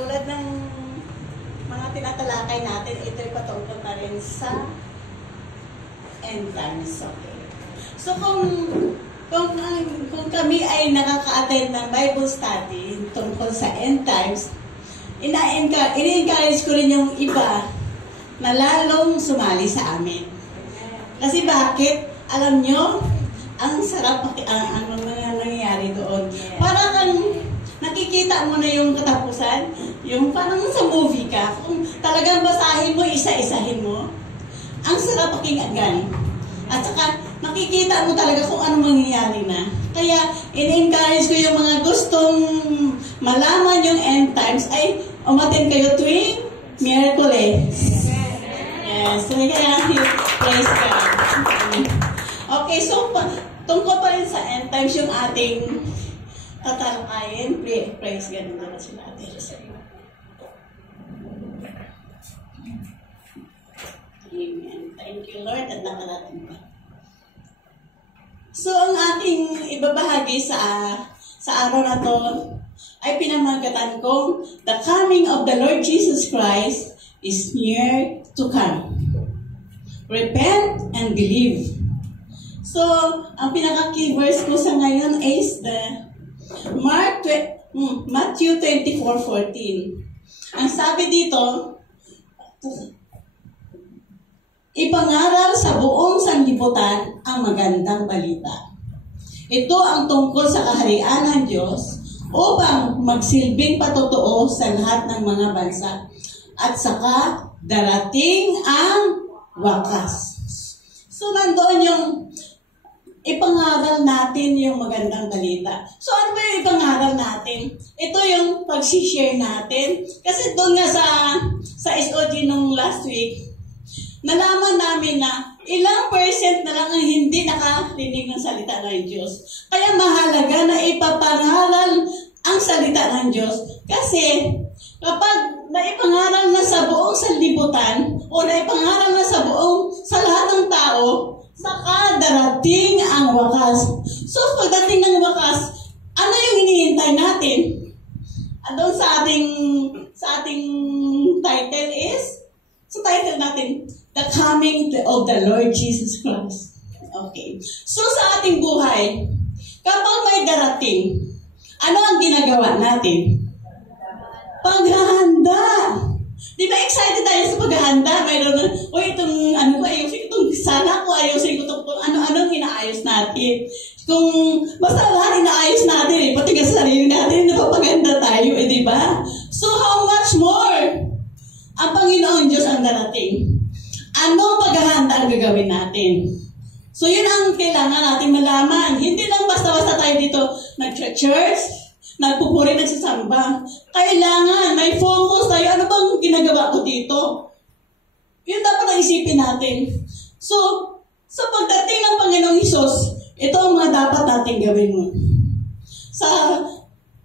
Tulad ng mga tinatalakay natin, ito'y patungkol na rin sa end times. Okay. So kung kami ay nakaka-attend ng Bible study tungkol sa end times, ini-encourage ko rin yung iba na lalong sumali sa amin. Kasi bakit? Alam nyo, ang sarap ang mga nangyayari doon. Parang kang nakikita mo na yung katapusan, yung parang sa movie ka. Kung talagang basahin mo, isa-isahin mo, ang sarap pakinggan. At saka, nakikita mo talaga kung ano mangyayari na. Kaya, in-encourage ko yung mga gustong malaman yung end times ay umatin kayo tuwing Miyerkules. Yes, so kaya, praise God. Okay, so, tungkol pa rin sa end times yung ating tatalakayin. Praise God na sila atin. Amen. Thank you, Lord, at nakarating pa. So, ang ating ibabahagi sa araw na to ay pinamagatan kong the coming of the Lord Jesus Christ is near to come. Repent and believe. So, ang pinaka-key verse ko sa ngayon is the Matthew 24:14. Ang sabi dito, ipangaral sa buong sanlibutan ang magandang balita. Ito ang tungkol sa kaharian ng Diyos upang magsilbing patotoo sa lahat ng mga bansa. At saka darating ang wakas. So, nandoon yung ipangaral natin yung magandang balita. So, ano ba yung ipangaral natin? Ito yung pag-share natin. Kasi doon nga sa SOG nung last week, nalaman namin na ilang percent na lang ang hindi nakarinig ng salita ng Diyos. Kaya mahalaga na ipapangaral ang salita ng Diyos. Kasi kapag naipangaral na sa buong sanlibutan o naipangaral na sa lahat ng tao, saka darating ang wakas. So, pagdating ng wakas, ano yung hinihintay natin? Doon sa ating title is, sa title natin, The Coming of the Lord Jesus Christ. Okay. So, sa ating buhay, kapag may darating, ano ang ginagawa natin? Paghahanda. Di ba excited tayo sa paghahanda? Mayroon na, itong ano ko, ayusin itong sana ko, ayusin ko itong ano-anong inaayos natin. Kung basta lahat inaayos natin, pati sa sarili natin, napapaganda tayo, di ba? So, how much more ang Panginoon Diyos ang darating? Ano paghahanda ang gagawin natin? So, yun ang kailangan natin malaman. Hindi lang basta-basta tayo dito nag-church, nagpupuri, nagsasamba. Kailangan, may focus tayo. Ano bang ginagawa ko dito? Yun dapat ang isipin natin. So, sa pagdating ng Panginoong Hesus, ito ang mga dapat natin gawin mo. Sa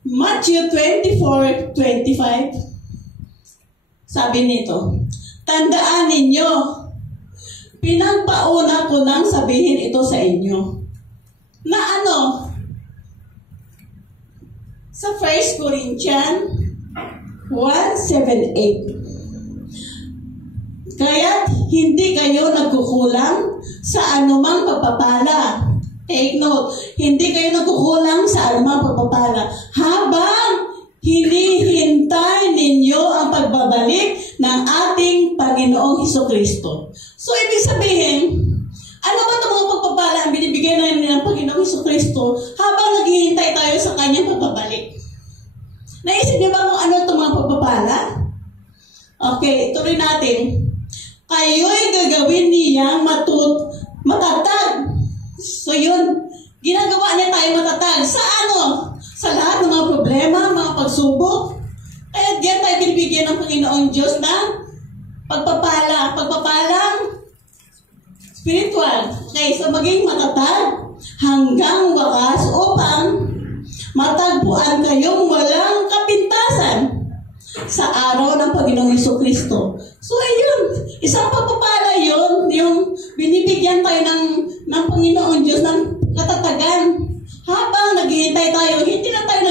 Matthew 24:25, sabi nito, tandaan ninyo, pinagpauna ko nang sabihin ito sa inyo. Na ano? Sa 1 Corinthians 1:7-8. Kaya't hindi kayo nagkukulang sa anumang pagpapala. Take note, hindi kayo nagkukulang sa anumang pagpapala habang hinihintay ninyo ang pagbabalik ng ating Panginoong Hesukristo. So, ibig sabihin, ano ba itong mga pagpapala ang binibigay namin ng Panginoong Hesukristo habang naghihintay tayo sa kanyang pagbabalik? Naisip niyo ba kung ano itong mga pagpapala? Okay, tuloy natin. Kayo'y gagawin niyang matatag. So yun, ginagawa niya tayo matatag. Sa ano? Sa lahat ng mga problema, mga pagsubok. Kaya diyan tayo binibigyan ng Panginoong Diyos ng pagpapala. Pagpapalang spiritual. Okay, so maging matatag hanggang wakas upang matagpuan kayong walang kapintasan sa araw ng Panginoong Hesukristo. So, ayun. Isang pagpapala yun, yung binibigyan tayo ng Panginoon Diyos ng katatagan. Habang naghihintay tayo, hindi na tayo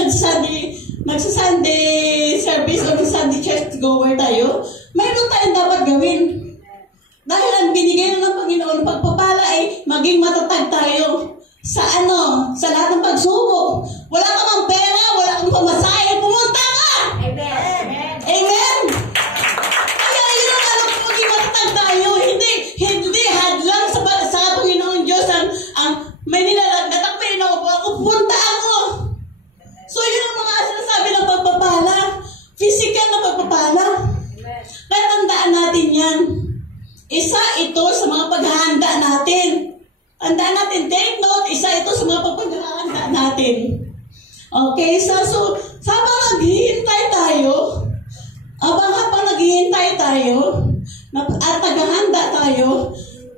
nagsa-Sunday service o churchgoer tayo, mayroon tayong dapat gawin. Dahil ang binigay ng Panginoon ng pagpapala ay maging matatag tayo sa sa lahat ng pagsubok. Wala ka mang pera, wala kang pamasahe, pumunta ka! Amen. Amen! Kaya yun ang maging matatag tayo. Hindi hadlang sa Panginoon Diyos ang may nilalagdat ang Panginoon ako, pupunta ako. So yun ang mga sinasabi ng pagpapala. Physical na pagpapala. Kaya tandaan natin yan. Isa ito sa mga paghahanda natin. Tandaan natin, take note, isa ito sa mga paghahanda natin. Okay, so habang naghihintay tayo, at naghahanda tayo,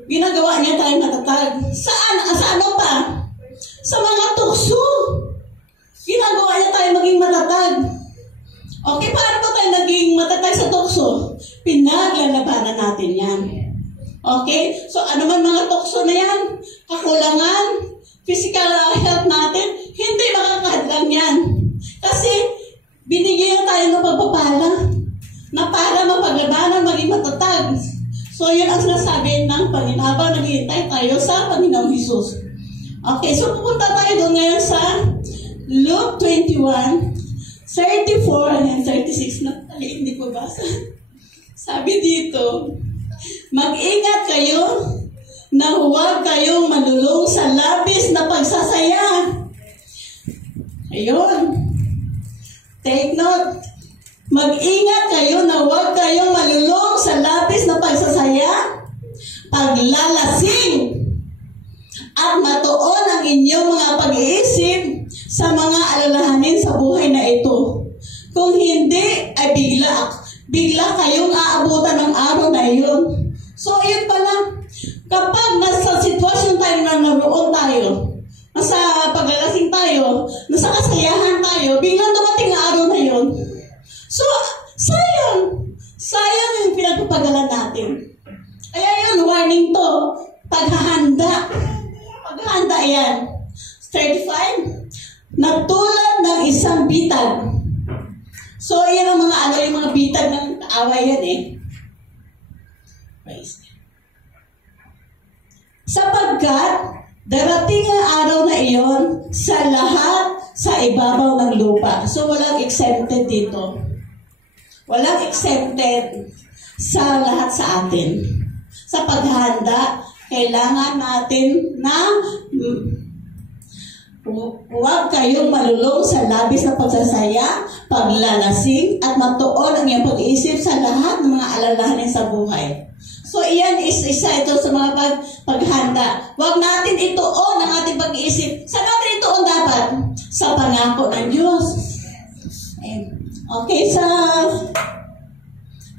ginagawa niya tayo matatag. Saan? Sa ano pa? Sa mga tukso. Ginagawa niya tayo maging matatag. Okay, paano ba tayo naging matatag sa tukso? Pinaglalabanan natin yan. Okay? So, ano man mga tukso na yan? Kakulangan, physical health natin, hindi makakahadlang yan. Kasi, binigyan tayo ng pagpapala na para mapaglabanan, maging matatag. So, yun ang sinasabi ng Panginoon habang naghihintay tayo sa Panginoong Hesus. Okay, so pupunta tayo doon ngayon sa Luke 21, 34 and 36 na hindi ko basa. Sabi dito, mag-ingat kayo na huwag kayong malulong sa labis na pagsasaya. Ayun. Take note. Mag-ingat kayo na huwag kayong malulong sa labis na pagsasaya, paglalasing, at matuon ang inyong mga pag-iisip sa mga alalahanin sa buhay na ito. Kung hindi, ay bigla kayong aabutan ng araw na iyon. So, yun pala. Kapag nasa sitwasyon tayo na naroon tayo, nasa paglalasing tayo, nasa kasayahan tayo, biglang dumating ang araw na yun. So, sayang. Sayang yung pinagpapagalan natin. Kaya yun, warning to. Paghahanda. Paghahanda yan. 35. Natulad ng isang bitag. So, yan ang mga yung mga bitag ng away yan eh. Praise. Sapagkat darating ang araw na iyon sa lahat sa ibabaw ng lupa. So, walang exempted dito. Walang exempted sa lahat sa atin. Sa paghahanda, kailangan natin na huwag kayong malulong sa labis na pagsasaya, paglalasing, at matuon ang iyong pag-iisip sa lahat ng mga alalahanin sa buhay. So, iyan isa ito sa mga paghanda. Huwag natin ituon ang ating pag-iisip. Saan natin ituon dapat? Sa pangako ng Diyos. Okay, sa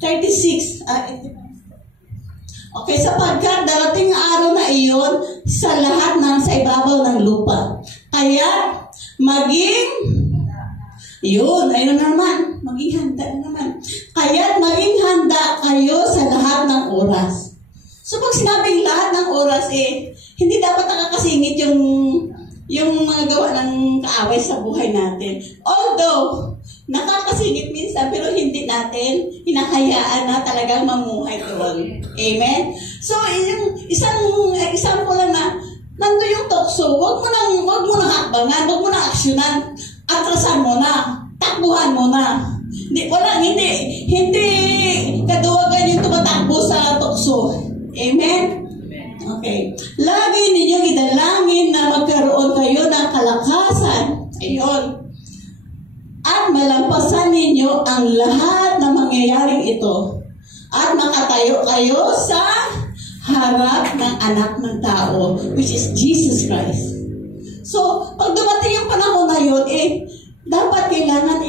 36. Okay, sapagkat darating ang araw na iyon sa lahat ng sa ibabaw ng lupa. Kaya, ayun naman, maging handa naman. Kaya maging handa kayo sa lahat ng oras. So pag sinabing lahat ng oras, hindi dapat nakakasingit yung mga gawa ng kaaway sa buhay natin. Although, nakakasingit minsan, pero hindi natin hinahayaan na talagang mamuhay doon. Amen? So, yung isang example lang na, nando yung tukso, wag mo nang hakbangan, wag mo nang aksyonan, atrasan mo na, takbuhan mo na. Hindi kaduwagan yung tumatakbo sa tukso. Amen? Okay. Lagi ninyong idalangin na magkaroon kayo ng kalakasan. Ayun. At malampasan ninyo ang lahat ng mangyayaring ito. At makatayo kayo sa harap ng anak ng tao, which is Jesus Christ. So, pag dumating yung panahon na yun, dapat kailangan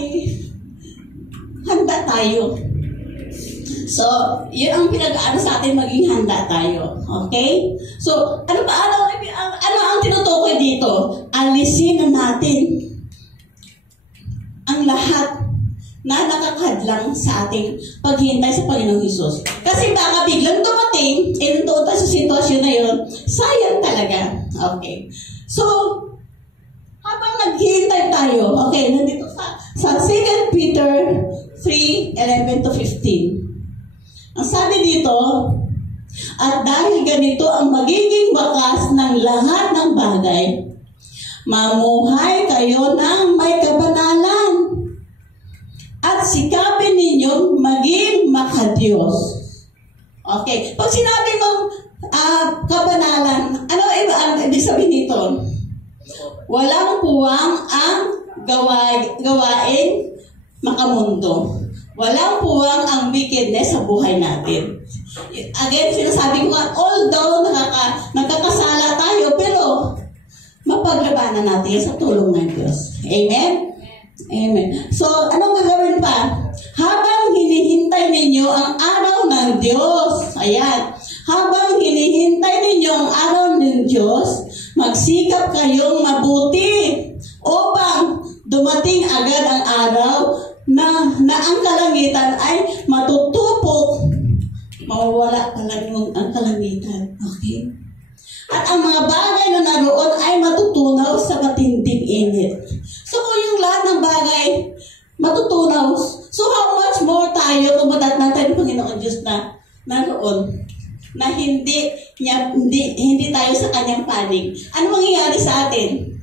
handa tayo. So, yun ang pinag-aano sa atin, maging handa tayo. Okay? So, ano ang tinutukoy dito? Alisin na natin ang lahat na nakakahadlang sa ating paghihintay sa Panginoong Hesus. Kasi baka biglang dumating, doon tayo sa sitwasyon na yun, sayang talaga. Okay. So, habang naghihintay tayo, okay, nandito sa Sa 2 Peter 3:11 to 15. Ang sabi dito, at dahil ganito ang magiging bakas ng lahat ng bagay, mamuhay kayo ng may kabanalan at sikapin ninyong maging makadiyos. Okay. Pag sinabi mong kabanalan, ano ang ibig sabihin nito? Walang puwang ang gawain makamundo. Walang puwang ang wickedness sa buhay natin. Again, sinasabi ko nga, although nagkakasala tayo, pero mapaglabanan natin sa tulong ng Diyos. Amen? Amen. So, anong gagawin pa? Habang hinihintay ninyo ang araw ng Diyos, ayan, habang hinihintay ninyo ang araw ng Diyos, magsikap kayong mabuti upang dumating agad ang araw na ang kalangitan ay matutupok. Mawawala ang kalangitan. Okay? At ang mga bagay na naroon ay matutunaw sa matinding init. So kung yung lahat ng bagay matutunaw, so how much more tayo kung natin ng Panginoon Diyos na naroon, na hindi tayo sa kanyang panig. Ano mangyayari sa atin?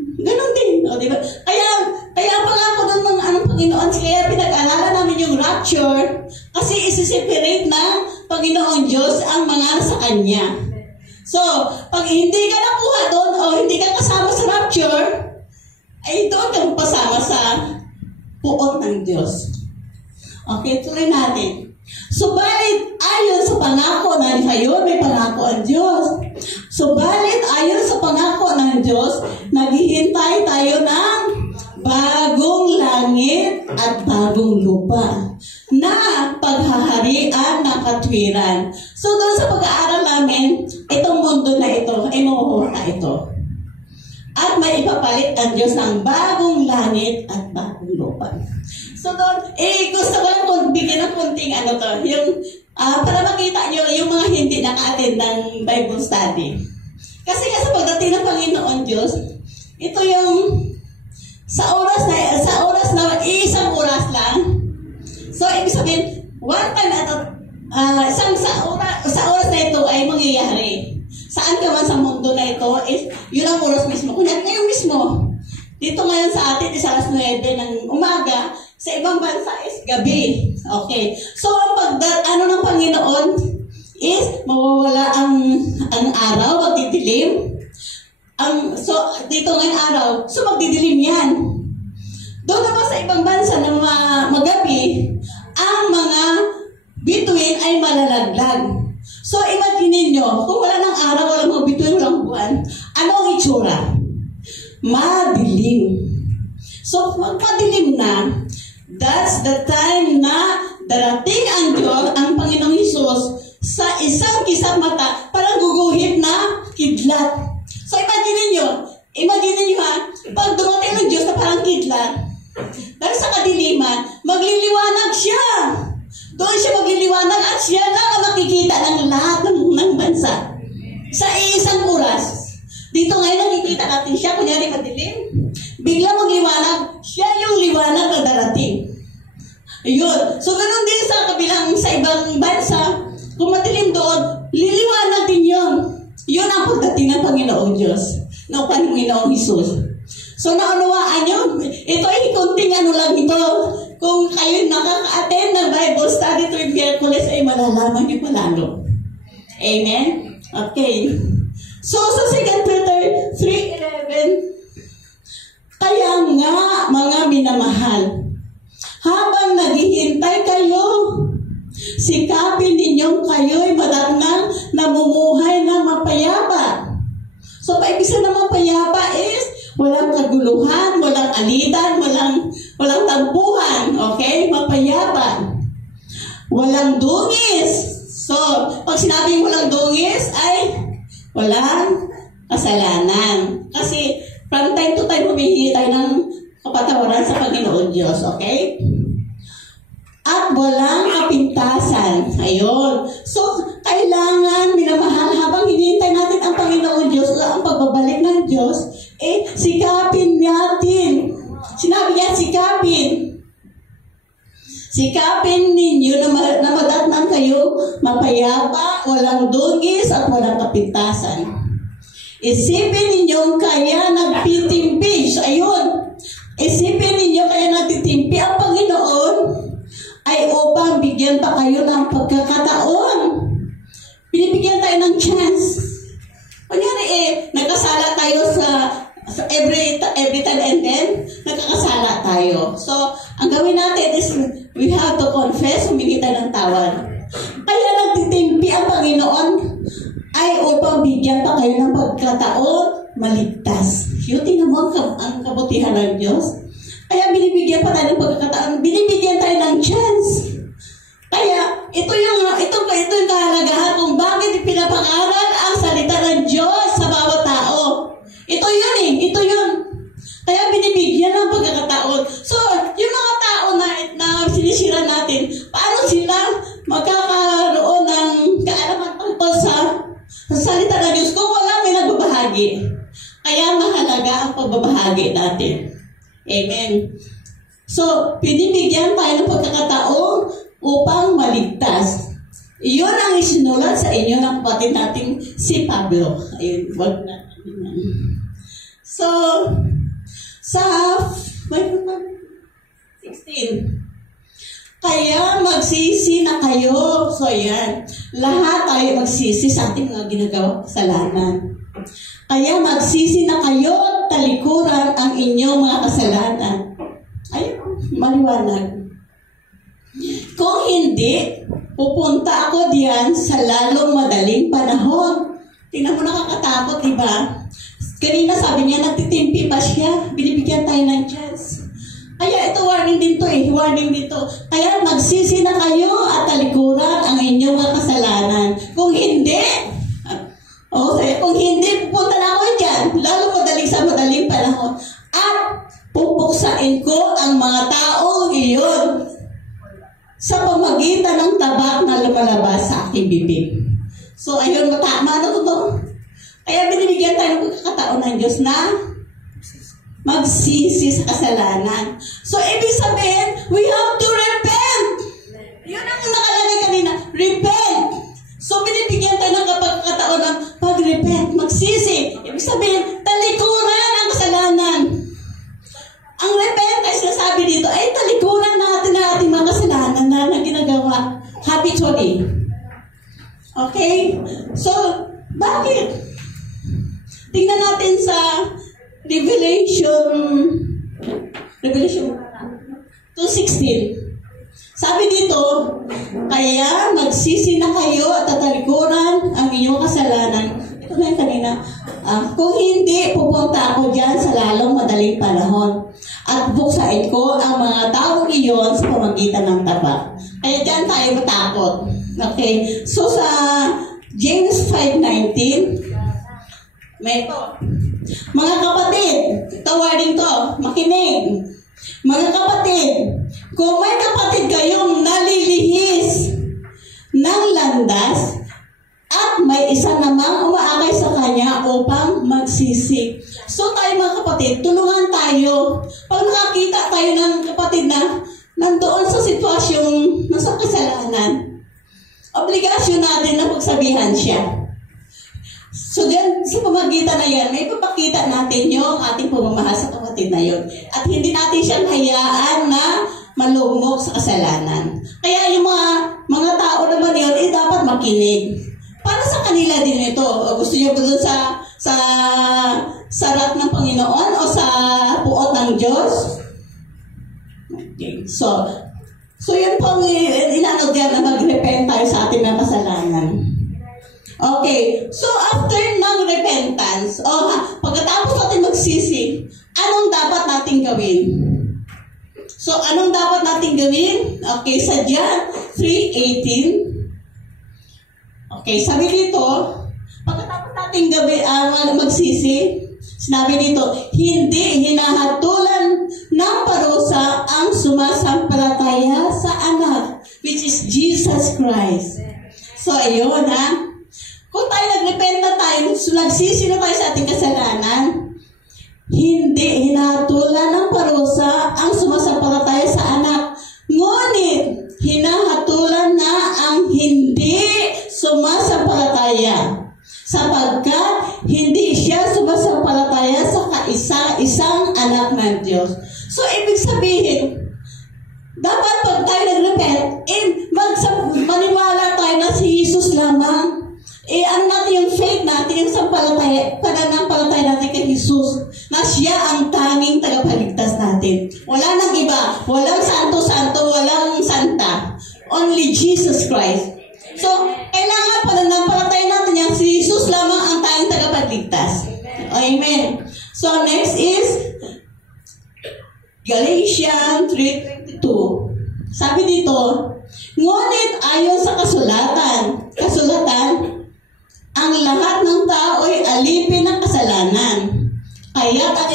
Ganon din, o diba? Kaya pangako doon mga Panginoon, kaya pinag-alalan namin yung rapture, kasi isi-separate ng Panginoon Diyos ang mga sa Kanya. So, pag hindi ka nakuha doon, o hindi ka kasama sa rapture, ay doon kang pasama sa puot ng Diyos. Okay, tuloy natin. Subalit, ayon sa pangako na ngayon, may pangako ang Diyos. Subalit, ayon sa pangako ng Diyos, naghihintay tayo ng bagong langit at bagong lupa na paghaharian ng katwiran. So, doon sa pag-aaral namin, itong mundo na ito, ay mahuhura ito. At may ipapalit ang Diyos ng bagong langit at bagong lupa. So doon, gusto ko lang kung bigyan ng kunting yung, para makita nyo yung mga hindi naka-attend ng Bible study. Kasi sa pagdating ng Panginoon Diyos, ito yung sa oras na isang oras lang. So, ibig sabihin, one time sa oras na ito ay mangyayari. Saan ka man sa mundo na ito, yun ang oras mismo. Kung ngayon mismo, dito ngayon sa atin, is alas 9 ng umaga, sa ibang bansa is gabi. Okay. So, ang ng Panginoon is mawawala ang araw, magdidilim. So, dito ngayong araw, so magdidilim yan. Doon naman sa ibang bansa na magabi, ang mga bituin ay malalaglag. So, imagine niyo, kung wala ng araw, walang mga bituin, walang buwan, ano ang itsura? Madilim. So, madilim na, that's the time na darating ang Diyos, ang Panginoong Hesus, sa isang kisap mata, parang guguhit na kidlat. So, imagine niyo ha, pag dumating ng Diyos na parang kidlat, dahil sa kadiliman, magliliwanag siya. Doon siya magliliwanag at siya lang ang makikita ng lahat ng bansa. Sa isang oras. Dito ngayon nakikita natin siya, kunyari madilim. Bigla magliwanag, siya yung liwanag na darating. Ayun. So, ganun din sa ibang bansa. Kung madilim doon, liliwanag din yun. Yun ang pagdating ng Panginoong Diyos. Ng Panginoong Hesus. So, naunawaan nyo? Ito ay kunting lang ito. Kung kayo nakaka-attend ng Bible study tuwing Miyerkules, ay malalaman nyo palalo. Amen? Okay. So, sa 2 Peter 3:11, kaya nga, mga minamahal, habang naghihintay kayo, sikapin ninyong kayo'y madatnang namumuhay na mapayapa. So, paibisa na mapayapa is walang kaguluhan, walang alitan, walang tampuhan. Okay? Mapayapa. Walang dungis. So, pag sinabing walang dungis, ay walang kasalanan. Kasi, from time to time, humihingi tayo ng kapatawaran sa Panginoon Diyos. Okay? At walang kapintasan. Ayun. So, kailangan, minamahal, habang hinihintay natin ang Panginoon Diyos o ang pagbabalik ng Diyos, sikapin natin Sinabi niya, sikapin ninyo na madatnan kayo mapayapa, walang dungis at walang kapintasan. Isipin ninyong kaya nagtitimpi. So, ayun. Isipin ninyo kaya nagtitimpi ang Panginoon ay upang bigyan pa kayo ng pagkakataon. Binibigyan tayo ng chance. Kunyari nagkasala tayo sa every time and then, nagkakasala tayo. So, ang gawin natin is, we have to confess, humingi tayo ng tawad. Kaya nagtitimpi ang Panginoon ay upang bigyan pa kayo ng pagkataon maligtas. Yung tingnan mo ang kabutihan ng Diyos. Kaya binibigyan pa tayo ng pagkakataon, binibigyan tayo ng chance. Kaya, ito yung kahalagahan kung bakit ipinapangaral ang salita ng Diyos sa bawat tao. Ito yun. Kaya binibigyan ng pagkakataon. So, yung mga tao na sinisira natin, paano sila magkakaroon ng kaalaman tungkol sa salita ng Diyos kung wala may nagbabahagi? Kaya mahalaga ang pagbabahagi natin. Amen. So, binibigyan tayo ng pagkakataon upang maligtas. Iyon ang isinulat sa inyo ng kapatid nating si Pablo. Ayun, wag na. So, sa 16. Kaya magsisi na kayo. So, ayan. Lahat tayo magsisi sa ating mga ginagawa kasalanan. Kaya magsisi na kayo, talikuran ang inyong mga kasalanan. Ayun, maliwanag. Kung hindi, pupunta ako diyan sa lalong madaling panahon. Tingnan mo, nakakatakot, di ba? Kanina sabi niya, nagtitimpi pa siya. Binibigyan tayo ng chance. Kaya ito, warning din to eh. Warning dito. Kaya magsisi na kayo at talikuran ang inyong mga kasalanan. Kung hindi, kung hindi, pupunta na ako dyan. Lalo madaling panahon. At pupuksain ko ang mga taong iyon sa pamagitan ng tabak na lumalabas sa aking bibig. So, ayun, matama na to. Kaya binibigyan tayo ng pagkakataon ng Diyos na magsisi sa kasalanan. So, ibig sabihin, we have to repent. Yun ang nakalagay kanina. Repent. So, binibigyan tayo ng pagkakataon ng pag-repent, magsisi. Ibig sabihin, talikuran ang kasalanan. Ang repent ay sinasabi dito, ay talikuran natin ang ating mga kasalanan na ginagawa habitually. Okay? So, bakit? Tingnan natin sa Revelation 2:16. Sabi dito, kaya magsisi na kayo at tatalikuran ang inyong kasalanan. Ito na yung kanina. Kung hindi, pupunta ako dyan sa lalong madaling panahon. At buksain ko ang mga taong iyon sa pamagitan ng tabak. Kaya dyan tayo matakot. Okay? So sa James 5:19, may ito. Mga kapatid, tawarin to, makinig. Mga kapatid, kung may kapatid kayong nalilihis ng landas at may isa namang umaakay sa kanya upang magsisi. So tayo mga kapatid, tulungan tayo. Pag nakakita tayo ng kapatid na nandoon sa sitwasyong nasa kasalanan, obligasyon natin na pagsabihan siya. So then, sa pamagitan na yan, may papakita natin yung ating pumamahal sa kapatid na yun. At hindi natin siyang hayaan na malugmok sa kasalanan. Kaya yung mga tao naman yun, dapat makinig. Para sa kanila din ito. O gusto niyo ba doon sa sarat ng Panginoon o sa puot ng Diyos? Okay. So yan po ang inanod yan na mag-repent tayo sa ating mga kasalanan. Okay. So, after ng repentance, pagkatapos natin magsisi, anong dapat natin gawin? So, anong dapat natin gawin? Okay, sa John 3:18. Okay, sabi dito, pagkatapos natin magsisi, sinabi dito, hindi hinahatulan ng parusa ang sumasampalataya sa anak, which is Jesus Christ. So, ayun kung tayo nagrepent na tayo, nagsisi na tayo sa ating kasalanan, hindi hinahatulan ng parusa So, ibig sabihin, dapat pag tayo nag-repent, maniwala tayo na si Jesus lamang. Ano natin yung faith natin, yung pananampalataya natin kay Jesus, na siya ang tanging tagapagligtas natin. Wala nang iba, walang santo-santo, walang santa. Only Jesus Christ. So, kailangan pananampalataya natin yan, si Jesus lamang ang tanging tagapagligtas. Amen. So, next is Galatians 3:22. Sabi dito, ngunit ayon sa kasulatan, ang lahat ng tao ay alipin ng kasalanan. Kaya't ang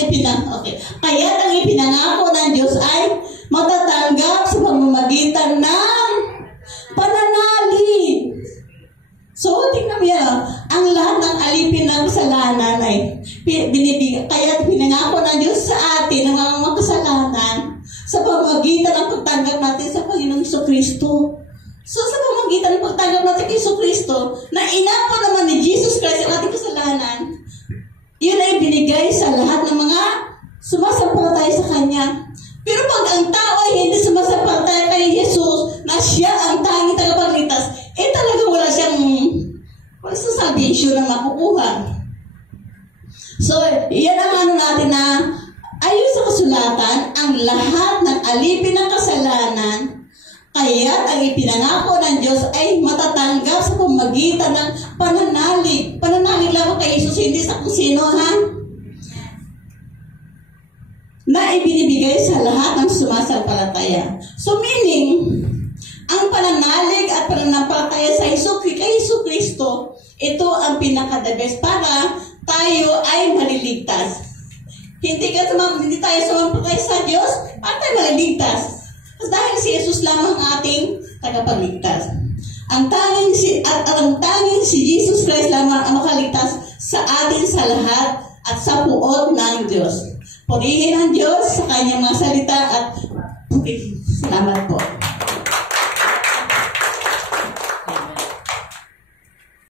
ipinangako ng Diyos ay matatanggap sa pamamagitan ng pananalig. So, tingnan mo yan. Ang lahat ng alipin ng kasalanan ay binibigay. Kaya't pinangako ng Diyos sa atin ng mga kasalanan sa pamamagitan ng pagtanggap natin sa Panginoong Jesucristo. So, sa pamamagitan ng pagtanggap natin kay Jesucristo, na inako naman ni Jesus Christ ang ating kasalanan, yun ay binigay sa lahat ng mga sumasampalataya sa Kanya. Pero pag ang tao ay hindi sumasampalataya kay Jesus, na siya ang tanging tagapagligtas, talagang wala siyang sa salvation na makukuha. So, yan ang natin na ayon sa kasulatan, ang lahat ng alipin ng kasalanan, kaya't ang ipinangako ng Diyos ay matatanggap sa pamamagitan ng pananalig. Pananalig lamang kay Jesus, hindi sa kung sino, ha? Na ibinibigay sa lahat ng sumasampalataya. So meaning, ang pananalig at pananampalataya sa kay Jesucristo, ito ang pinaka-the best para tayo ay maliligtas. Hindi tayo sumampalataya sa Diyos, para tayo maliligtas. Dahil si Jesus lamang ating tagapagligtas. Ang tanging si Jesus Christ lamang ang makaligtas sa atin sa lahat at sa puot ng Diyos. Purihin ang Diyos sa kanyang mga salita at salamat po.